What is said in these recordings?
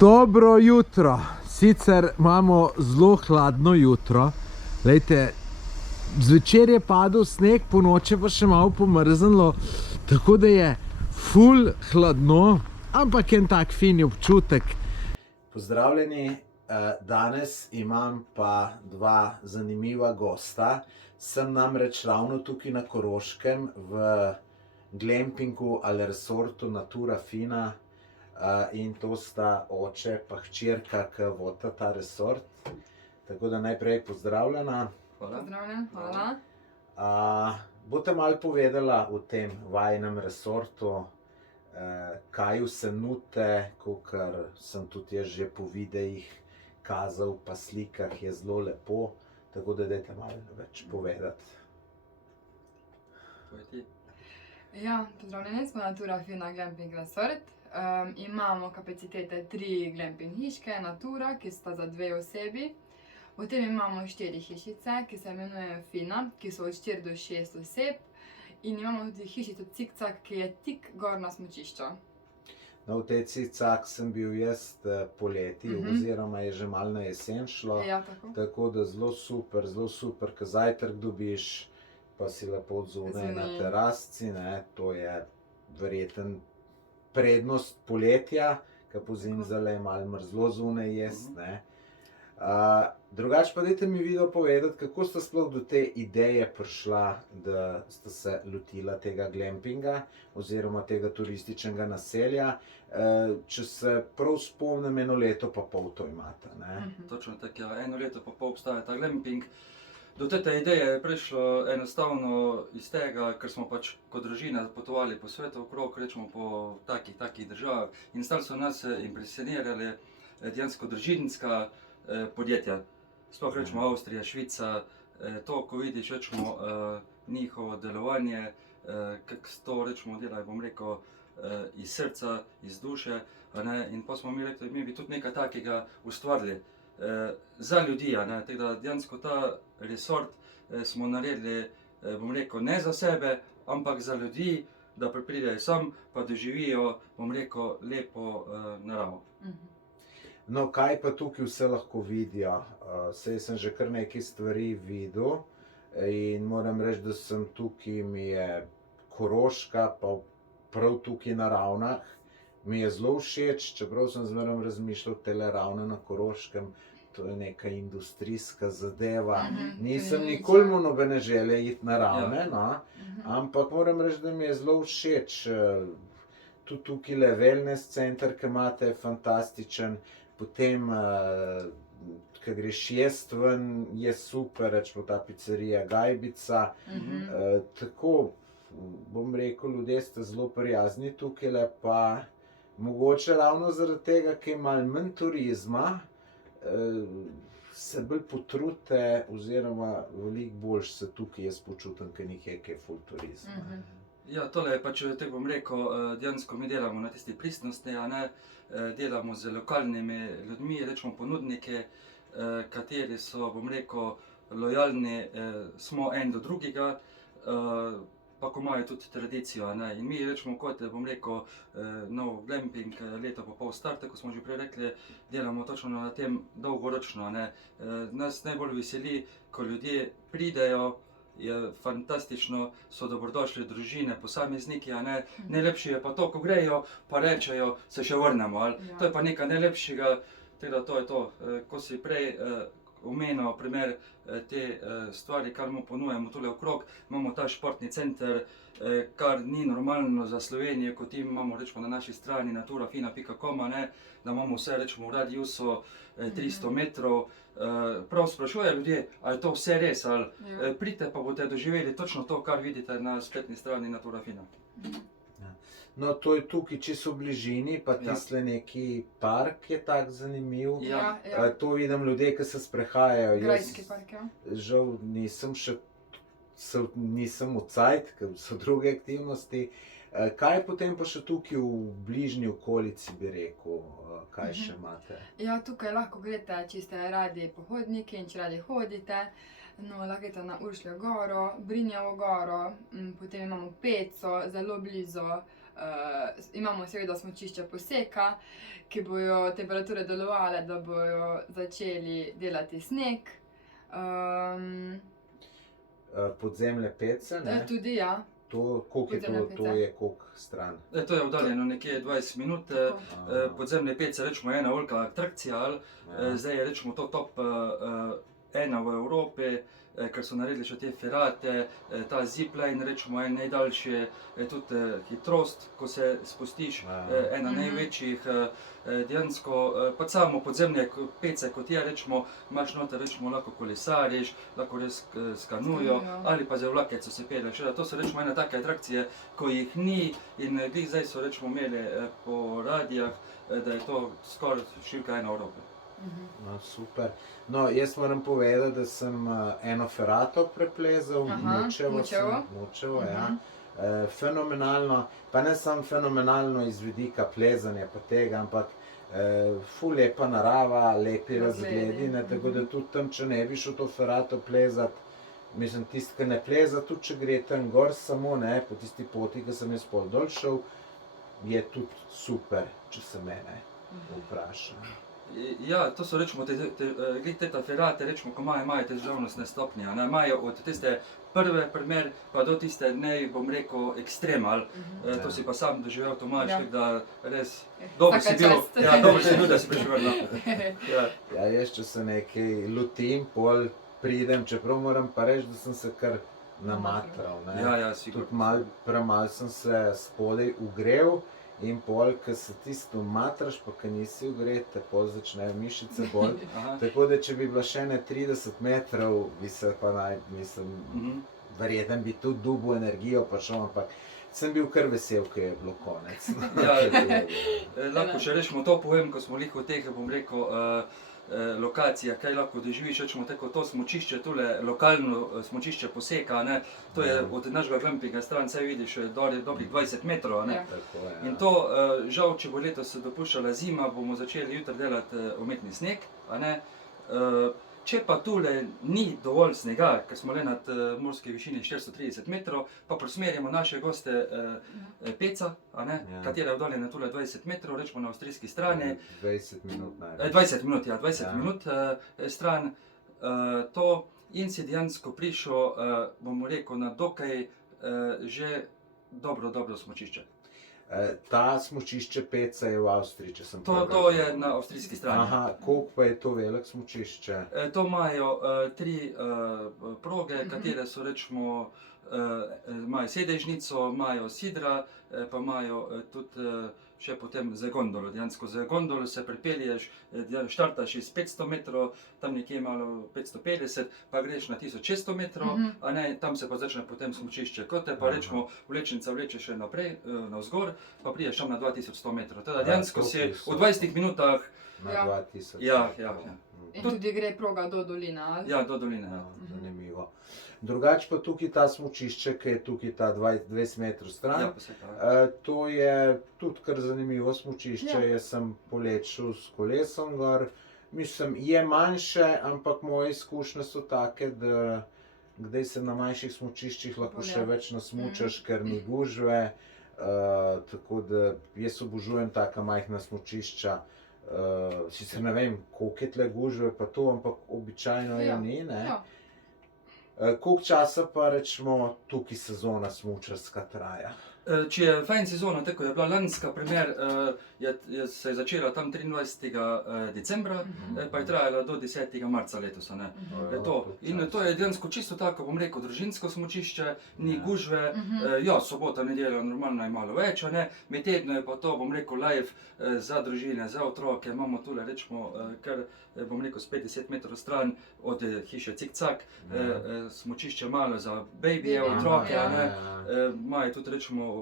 Dobro jutro, sicer imamo zelo hladno jutro. Lejte, zvečer je padel sneg, po noči pa še malo pomrznilo, tako da je ful hladno, ampak en tak fin občutek. Pozdravljeni, danes imam pa dva zanimiva gosta. Sem namreč ravno tukaj na Koroškem v glampingu ali resortu Natura Fina. In to sta oče pa hčerka, ki vodita ta resort. Tako da najprej pozdravljena. Hvala. Pozdravljen, hvala. Boste malo povedala o tem vajinem resortu, kaj vse nudite, kakor sem tudi jaz že po videih kazal, pa slikah je zelo lepo, tako da dajte malo več povedati. Ja, pozdravljeni, smo Natura Fina Glamping Resort. Imamo kapacitete 3 glamping hiške Natura, ki sta za 2 osebi. Potem imamo 4 hišice, ki se imenujejo Fina, ki so od 4 do 6 oseb. In imamo tudi hišico Cikcak, ki je tik gor na smučišču. No, v tej Cikcak sem bil jaz poleti, oziroma je že malo na jesen šlo. Ja, tako. Tako da zelo super, ko zajtrk dobiš, pa si lepo odzunaj na terasci, ne, to je verjetno prednost poletja, ki pozimi zale je malo mrzlo zunaj jest, ne. Drugače pa dajte mi video povedati, kako sta sploh do te ideje prišla, da sta se lotila tega glampinga oziroma tega turističnega naselja. Če se prav spomnim, 1 leto pa pol to imate, ne? Točno tako, ja, 1 leto pa pol obstaja ta glamping. Do te ideje je prišlo enostavno iz tega, ker smo pač kot družina potovali po svetu okrog, rečemo po takih državah, in stalno so nas impresionirali dejansko družinska podjetja. Sploh rečemo Avstrija, Švica, to, ko vidiš, rečemo, njihovo delovanje, kako to, rečemo, delajo, bom rekel, iz srca, iz duše, in pa smo mi rekli, mi bi tudi nekaj takega ustvarili za ljudi, tako da dejansko ta resort smo naredili, bom rekel, ne za sebe, ampak za ljudi, da pripridejo sem, pa doživijo, bom rekel, lepo naravo. No, kaj pa tukaj vse lahko vidijo? Saj sem že kar nekaj stvari videl in moram reči, da sem tukaj, mi je Koroška, pa prav tukaj na Ravnah, mi je zelo všeč, čeprav sem zmeraj razmišljal, tele Ravne na Koroškem, to je neka industrijska zadeva. Nisem nikoli imel nobene želje iti na Ravne, no, ampak moram reči, da mi je zelo všeč. Tudi tukajle wellness center, ki imate, je fantastičen. Potem, ko greš jest ven, je super, rečemo ta pizzerija Gajbica. Tako, bom rekel, ljudje ste zelo prijazni tukajle, pa mogoče ravno zaradi tega, ker je malo manj turizma, se bolj potrudite oziroma veliko boljše se tukaj jaz počutim, ker nekaj je ful turizma. Ja, tole je pač, tako bom rekel, dejansko mi delamo na tisti pristnosti, delamo z lokalnimi ljudmi, rečemo ponudniki, kateri so, bom rekel, lojalni, smo en do drugega, pa ko imajo tudi tradicijo, in mi rečemo kot, bom rekel, nov glamping, leto pa pol star, tako smo že prej rekli, delamo točno na tem dolgoročno, Nas najbolj veseli, ko ljudje pridejo, je fantastično, so dobrodošli družine, posamezniki, najlepše je pa to, ko grejo, pa rečejo, se še vrnemo, to je pa nekaj najlepšega, tako da to je to, ko si prej omenil primer te stvari, kar mu ponujemo tule okrog, imamo ta športni center, kar ni normalno za Slovenijo, kot imamo, rečemo, na naši strani naturafina.com, da imamo vse, rečemo, v radiusu 300 metrov, prav sprašujejo ljudje, ali je to vse res, ali pridite pa boste doživeli točno to, kar vidite na spletni strani Natura Fina. No, to je tukaj čisto v bližini, pa tisle neki park je tak zanimiv. To vidim ljudje, ki se sprehajajo. Grajski park, ja. Žal nisem v cajt, ker so druge aktivnosti. Kaj potem pa še tukaj v bližnji okolici, bi rekel, kaj še imate? Ja, tukaj lahko greste, če ste radi pohodniki in če radi hodite. No, lahko greste na Uršljo goro, Brinjevo goro, potem imamo Peco, zelo blizu, Imamo seveda smučišča poseka, ki bojo temperature delovale, da bojo začeli delati sneg. Podzemne pece, ne? Tudi ja. Koliko je Podzemne to pece. je koliko stran? To je oddaljeno nekje 20 minut. Podzemne pece, rečemo, je ena velika atrakcija, ali zdaj je rečemo to top ena v Evropi, ker so naredili še te ferate, ta zipline, rečemo, je najdaljši, tudi hitrost, ko se spustiš, ena največjih, dejansko, pa samo podzemne pece, kot je, rečemo, imaš noter, rečemo, lahko kolesariš, lahko res s kanujo, ali pa z vlakec se pelješ. To so, rečemo, ene take atrakcije, ko jih ni in glih zdaj so, rečemo, imeli po radijah, da je to skoraj številka ena v Evropi. No, super. No, jaz moram povedati, da sem eno ferato preplezal, Mučevo, ja. Fenomenalno, pa ne samo fenomenalno iz vidika plezanja pa tega, ampak ful lepa narava, lepi razgledi, ne, tako da tudi tam, če ne bi šel to ferato plezat, mislim, tisti, ki ne pleza, tudi če gre tam gor samo, ne, po tisti poti, ki sem jaz pol dol šel, je tudi super, če se mene vpraša. Ja, to so, rečemo, glih te ferate, rečemo, ko imajo težavnostne stopnje, imajo od tiste prve primer, pa do tiste bom rekel, ekstremal, to si pa sam doživel, Tomaž, tako da res dobro si bil, da si preživel. Ja, jaz, če se nekaj lotim, pol pridem, čeprav moram pa reči, da sem se kar namatral, ne. Ja, sigurno. Tudi premalo sem se spodaj ugrel. In pol, ko se tisto matraš, pa ko nisi ugret, te pol začnejo mišice bolj. Tako da, če bi bila še ne 30 metrov, bi se pa verjetno bi tudi dobil energijo, pa šel, ampak sem bil kar vesel, ko je bilo konec. Lahko, če rečemo to povem, ko smo lih v teh, bom rekel, lokacija, kaj lahko doživiš, rečemo tako to smučišče, tole lokalno smučišče poseka, ne, to je od našega glampinga stran, saj vidiš, dobrih 20 metrov, ne. In to, žal, če bo letos se dopuščala zima, bomo začeli jutri delati umetni sneg, a ne. Če pa tule ni dovolj snega, ker smo le nad morski višini 430 metrov, pa prosmerjamo naše goste peca, katera je oddaljena tule 20 metrov, rečemo na avstrijski strani. 20 minut največ. 20 minut, ja, 20 minut stran. To in si dejansko prišel, bomo rekel, na dokaj že dobro smučišče. Ta smučišče peca je v Avstriji, če sem prav. To je na avstrijski strani. Aha, koliko pa je to veliko smučišče? To imajo 3 proge, katere so, rečemo, imajo sedežnico, imajo sidra, pa imajo tudi še potem z gondolo. Dejansko z gondolo se pripelješ, štartaš iz 500 metrov, tam nekje malo 550, pa greš na 1600 metrov, a ne, tam se pa začne potem smučišče. Ko te pa, rečemo, vlečnica vleče še naprej, navzgor, pa priješ tam na 2100 metrov. Teda dejansko si v 20 minutah... Na 2000. Ja. In tudi gre proga do doline, ali? Ja, do doline, ja. Zanimivo. Drugač pa tukaj ta smučišče, ki je tukaj ta 20 metrov stran, to je tudi kar zanimivo smučišče. Jaz sem polečil s kolesom gor. Mislim, je manjše, ampak moje izkušnje so take, da kdaj se na manjših smučiščih lahko še več nasmučaš, ker ni gužve. Tako da jaz obožujem taka majhna smučišča. Sicer ne vem, koliko je tle gužve pa to, ampak običajno je ni, ne. Koliko časa pa, rečemo, tukaj sezona smučarska traja? Če je fajn sezona, tako je bila lanska primer, se je začela tam 23. decembra, pa je trajala do 10. marca letos, ne. In to je dejansko čisto tako, bom rekel, družinsko smučišče, ni gužve, ja, sobota, nedelja, normalno je malo več, ne, med tedno je pa to, bom rekel, live za družine, za otroke, imamo tule, rečemo, kar, bom rekel, z 50 metrov stran od hiše Cik-Cak, smučišče malo za bejbije, otroke, ne, imajo tudi, rečemo,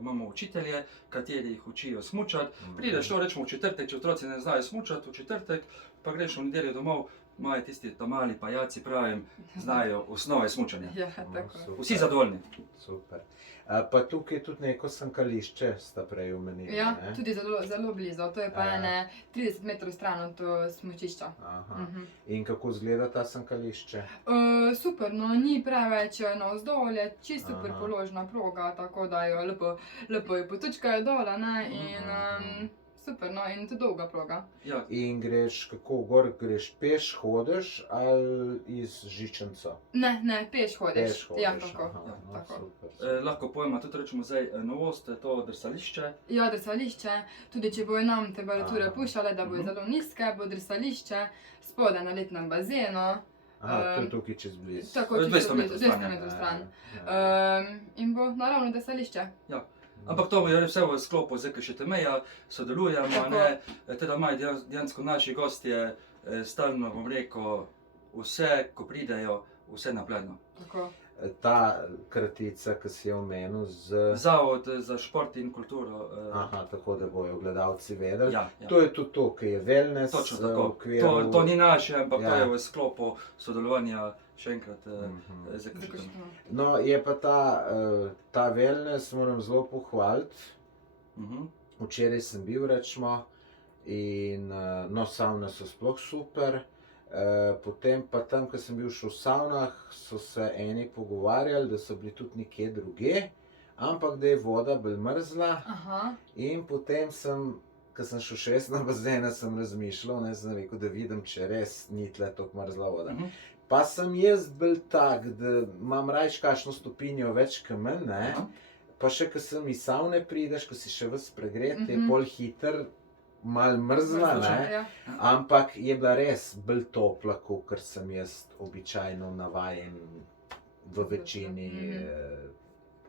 imamo učitelje, kateri jih učijo smučati. Prideš to, rečemo, v četrtek, če otroci ne znajo smučati, v četrtek, pa greš v nedeljo domov, imajo tisti mali pajaci, pravim, znajo osnove smučanja. Ja, No, tako. super. Vsi zadovoljni. Super. Pa tukaj je tudi neko sankališče, sta prej omenili, Ja, ne? tudi zelo blizu, to je pa Ja. ene 30 metrov stran od smučišča. Aha. Mhm. In kako izgleda ta sankališče? Super, no ni preveč navzdol, je čisto super Aha. položna proga, tako da jo lepo jo potučkajo dol, ne, in super, no, in tudi dolga proga. Ja, In greš, kako gor greš, peš hodiš ali iz žičenca? Ne, peš hodiš. Peš hodiš, Ja, tako, aha, ja, no, tako. super. lahko pojma tudi rečemo zdaj novost, to drsališče. Ja, drsališče, tudi če bojo nam temperature Aha. pušale, da bojo Mhm. zelo nizke, bo drsališče spodaj na letnem bazenu. Aha, to je tukaj čez blizu. Tako, 200 čisto blizu, metrov 200 stran, ja. metrov stran. Ja. In bo naravno drsališče. Ampak to je vse v sklopu ZKŠTM-ja, sodelujemo, Tako. ne, teda imajo dejansko naši gostje stalno, bom rekel, vse, ko pridejo, vse napredno. Tako. Ta kratica, ki si jo omenil z... Zavod za šport in kulturo. Aha, tako da bojo gledalci vedeli. Ja, ja. To je tudi to, ki je wellness Točno v tako. okviru... To ni naše, ampak to Ja. je v sklopu sodelovanja še enkrat Mhm. ZKŠTM. No, je pa ta wellness, moram zelo pohvaliti. Mhm. Včeraj sem bil, rečemo, in no, savne so sploh super. Potem pa tam, ko sem bil še v savnah, so se eni pogovarjali, da so bili tudi nekje druge, ampak da je voda bolj mrzla. Aha, In potem sem, ko sem šel še jaz na bazene, sem razmišljal, ne, sem rekel, da vidim, če res ni tle toliko mrzla voda. Mhm. Pa sem jaz bil tak, da imam rajš kakšno stopinjo več kamen, ne. Aha. Pa še, ko sem iz savne prideš, ko si še ves pregret, je Mhm. pol hiter, mal mrzla, ne. ja. Ampak je bila res bolj topla, kot sem jaz običajno navajen v večini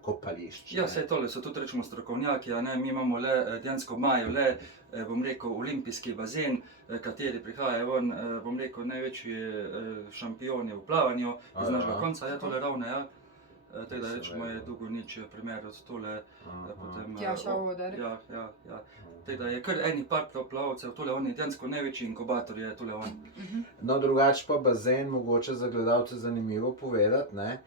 kopališč. Ja, ne. saj tole so tudi rečemo strokovnjaki, a ne, mi imamo le, dejansko imajo le, bom rekel, olimpijski bazen, kateri prihajajo ven, bom rekel, največji šampioni v plavanju iz Aja. našega konca, ja, tole ravno, ja. Tako da Nisem rečemo, je vedel. Dugonič primer od tole, Aha. potem... Tjaša Oder. Ja, ja, ja. Tako da je kar eni par plavalcev, tole on je dejansko največji inkubator je tole on. No, drugače pa bazen, mogoče za gledalce zanimivo povedati, ne.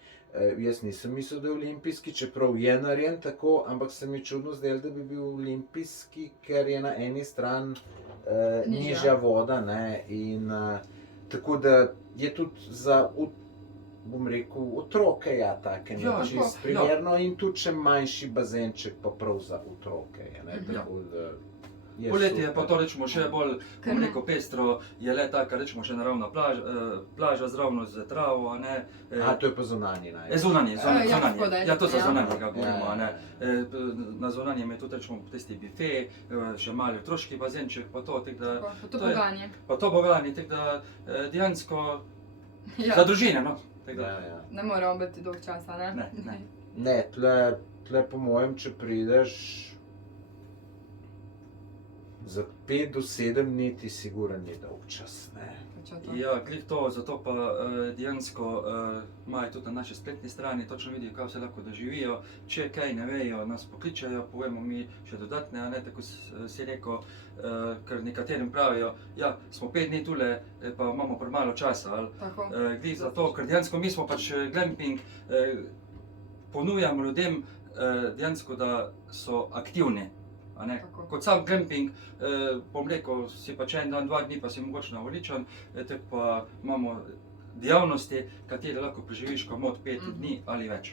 Jaz nisem mislil, da je olimpijski, čeprav je narejen tako, ampak se mi čudno zdelo, da bi bil olimpijski, ker je na eni strani nižja voda, ne, in tako da je tudi za, bom rekel, otroke, ja, take, ne, Ja, čisto tako, primerno, in tudi še manjši bazenček pa prav za otroke je, ne, Mhm. tako da je Poleti je pa super. to rečemo še bolj, Ker bom ne- rekel, pestro, je le taka, rečemo še naravna plaža zravno z travo, a ne. A, to je pa zunanji naj. Zunanje, Ja, zunanje. spodaj, Ja, to za ja. zunanjega govorimo, Ja, a ne. ja. Na zunanjem je tudi rečemo tisti bife, še mali otroški bazenček, pa to, tako da, Tako, pa to to je- poganje. pa to bogani, tako da dejansko za Ja, družine, no. Tako da, Ja, ja. ne moramo biti dolg časa, ne? Ne. Ne, tle po mojem, če prideš za 5 do 7 dni, ti siguren ni dolg čas, ne. Pač je to. Ja, glih to, zato pa dejansko imajo tudi na naši spletni strani, točno vidijo, kaj vse lahko doživijo. Če kaj ne vejo, nas pokličejo, povemo mi še dodatne, a ne, tako si rekel, ker nekaterim pravijo, ja, smo 5 dni tule, pa imamo premalo časa, ali Tako. glih zato, ker dejansko mi smo pač glamping, ponujamo ljudem dejansko, da so aktivni. A ne? Tako. Kot sam glamping, bom rekel, si pač en dan, 2 dni, pa si mogoče naveličan, tako pa imamo dejavnosti, katere lahko preživiš komot 5 Mhm. dni ali več.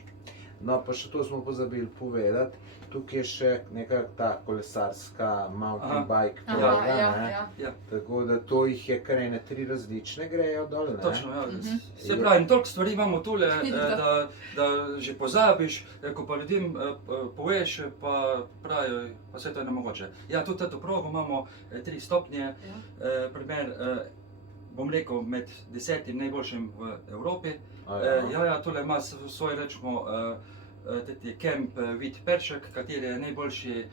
No, pa še to smo pozabili povedati, tukaj je še neka ta kolesarska mountain bike Aha, proga, ja, ne. ja. Tako da to jih je kar ene 3 različne grejo dol, ne. Točno, ja. Mhm. Se pravi, toliko stvari imamo tule, Ja. da že pozabiš, ko pa ljudem poveš, pa pravijo, pa vse to je nemogoče. Ja, tudi to progo imamo 3 stopnje, Ja. primer, bom rekel, med 10 najboljšim v Evropi. A Ja, tole ima svoj, rečemo, teti Kemp Vid Peršek, kateri je najboljši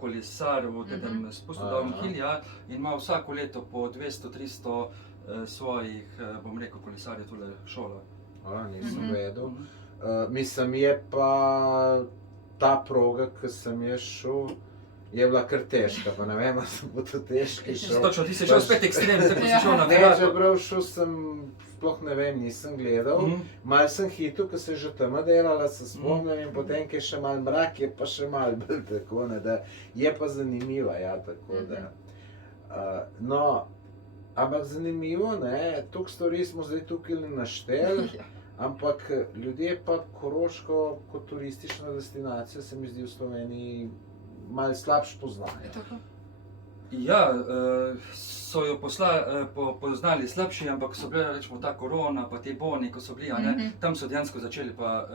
kolesar v tem spustu downhill, ja, in ima vsako leto po 200-300 svojih, bom rekel, kolesarjev tule šola. A, nisem Mhm. vedel. Mislim, je pa ta proga, ki sem jaz šel, je bila kar težka, pa ne vem, ali sem po to težki šel. Točno, ti si šel spet ekstrem, tako si šel na Ne, Ferrari. čeprav šel sem, sploh ne vem, nisem gledal. Mal sem hitel, ko se je že tema delala, se spomnim in potem, ko je še mal mrak, je pa še mal bolj tako, ne, da je pa zanimiva, ja, tako da. No, ampak zanimivo, ne, toliko stvari smo zdaj tukaj našteli, ampak ljudje pa Koroško kot turistično destinacijo se mi zdi v Sloveniji malo slabše poznajo. Ja, so jo poznali slabši, ampak so bile, rečemo, ta korona, pa te boni, ko so bili, a ne, tam so dejansko začeli pa,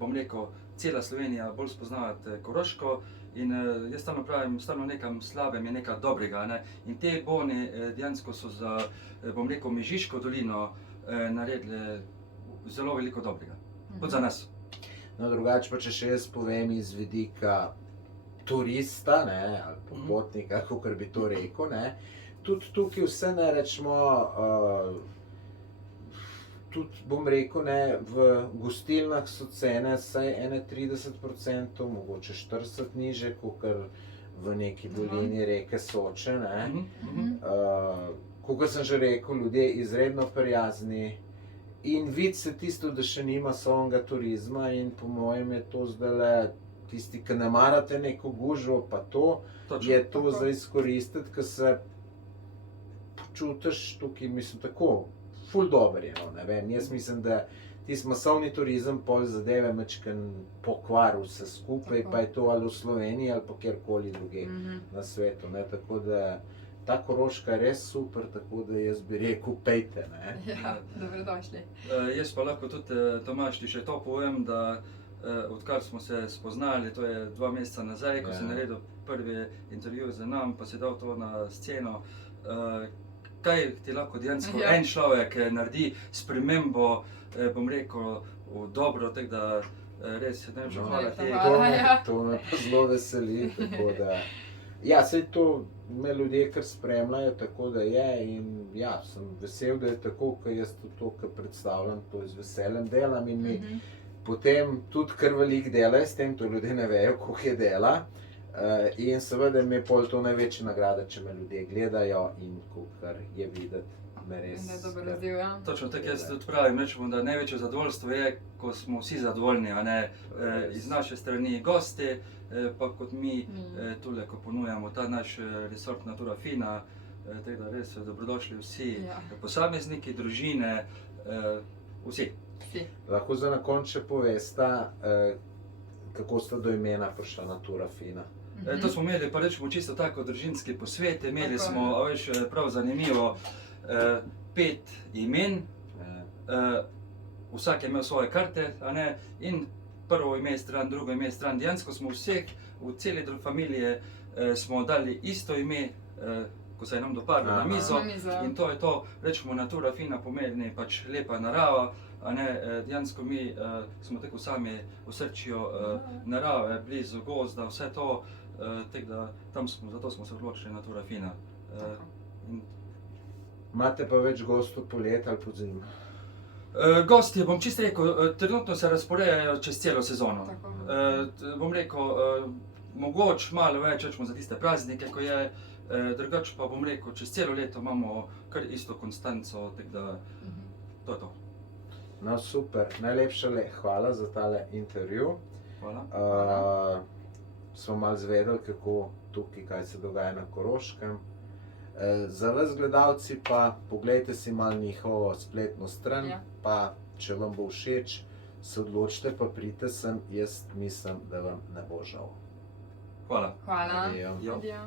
bom rekel, cela Slovenija bolj spoznavati Koroško in jaz stalno pravim, stalno nekam slabem je nekaj dobrega, ne, in te boni dejansko so za, bom rekel, Mežiško dolino naredili zelo veliko dobrega, kot za nas. No, drugače pa, če še jaz povem iz vidika turista, ne, ali popotnika, kakor bi to rekel, ne, tudi tukaj vse ne rečemo, tudi bom rekel, ne, v gostilnah so cene vsaj 30%, mogoče 40% niže, kakor v neki dolini reke Soče, ne. Kakor sem že rekel, ljudje izredno prijazni in vidi se tisto, da še nima svojega turizma in po mojem je to zdajle tisti, ki ne marate neko gužvo, pa to, je to za izkoristiti, ker se počutiš tukaj, mislim, tako, ful dober je, no, ne vem, jaz mislim, da tisti masovni turizem pol zadeve majčkeno pokvari vse skupaj, pa je to ali v Sloveniji ali pa kjerkoli drugje na svetu, ne, tako da ta Koroška je res super, tako da jaz bi rekel, pejte, ne. Ja, dobrodošli. Jaz pa lahko tudi, Tomaž, ti še to povem, da odkar smo se spoznali, to je 2 meseca nazaj, ko si naredil prvi intervju z nam, pa si dal to na sceno, kaj ti lahko dejansko en človek naredi spremembo, bom rekel, v dobro, tako da res najlepša hvala ti. To me pa zelo veseli, tako da, ja, saj to me ljudje kar spremljajo, tako da je in ja, sem vesel, da je tako, ker jaz to, kar predstavljam, to z veseljem delam in mi potem tudi kar veliko dela s tem, to ljudje ne vejo, koliko je dela. In seveda mi je pol to največja nagrada, če me ljudje gledajo in kakor je videti, me res... Da je dober odziv, ja. Točno tako jaz tudi pravim, rečemo, da največje zadovoljstvo je, ko smo vsi zadovoljni, a ne, iz naše strani gosti, pa kot mi tule, ko ponujamo ta naš resort Natura Fina, tako da res dobrodošli vsi posamezniki, družine, vsi. Lahko za na konec še povesta, kako sta do imena prišla Natura Fina? To smo imeli, pa rečemo, čisto tako družinski posvet, imeli smo, a veš, prav zanimivo, 5 imen, vsak je imel svoje karte, a ne, in prvo ime stran, drugo ime stran, dejansko smo vseh, v celi familije smo dali isto ime, ko se je nam dopadlo na mizo, in to je to, rečemo, Natura Fina pomeni pač lepa narava, a ne, dejansko mi smo tako sami v srčju narave, blizu gozda, vse to, tako da tam smo, zato smo se odločili Natura Fina. Imate pa več gostov poleti ali pozimi? Gosti, bom čisto rekel, trenutno se razporejajo čez celo sezono. Bom rekel, mogoče malo več, rečemo, za tiste praznike, ko je, drugače pa bom rekel, čez celo leto imamo kar isto konstanco, tako da to je to. No, super, najlepša hvala za tale intervju. Hvala. Smo malo zvedeli, kako tukaj, kaj se dogaja na Koroškem. Za vas gledalci pa poglejte si malo njihovo spletno stran, pa če vam bo všeč, se odločite pa pridite sem, jaz mislim, da vam ne bo žal. Hvala. Hvala. Adijo. Adijo.